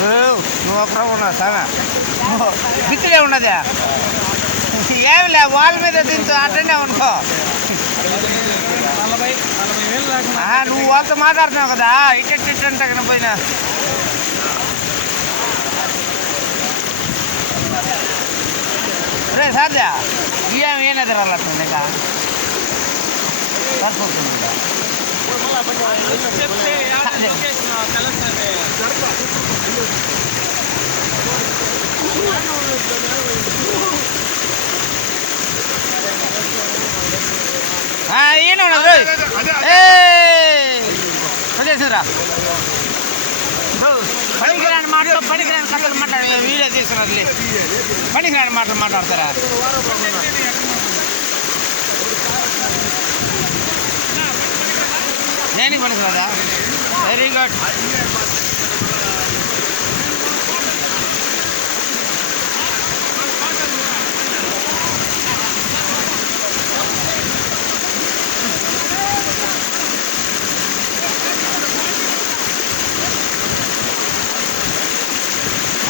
నువ్వు ఒకరు ఉన్నావు సానా బిత్తులే ఉన్నదా ఏమి లే వాళ్ళ మీద దీంతో అటెండే అనుకో నువ్వు వాళ్ళతో మాట్లాడుతున్నావు కదా ఇట్టంటే అక్కడ పోయినా రే సాధ్యా ఏనది రాలట్టుంది ఇక సరిపోతుంది ఈయన వచ్చేసిందిరా పనికిరాని మాటలు పనికిరాని కథలు మాట్లాడు వీడియో తీసుకున్నది పనికిరాని మాటలు మాట్లాడతారా దేనికి పనికిరాదా వెరీ గుడ్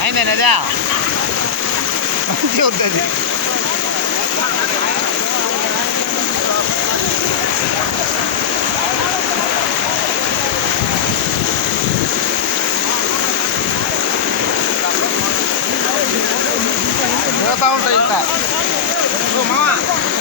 అయిందేనదా మంచిగా ఉంటుంది పోతా ఉంటాయి ఇంకా మామ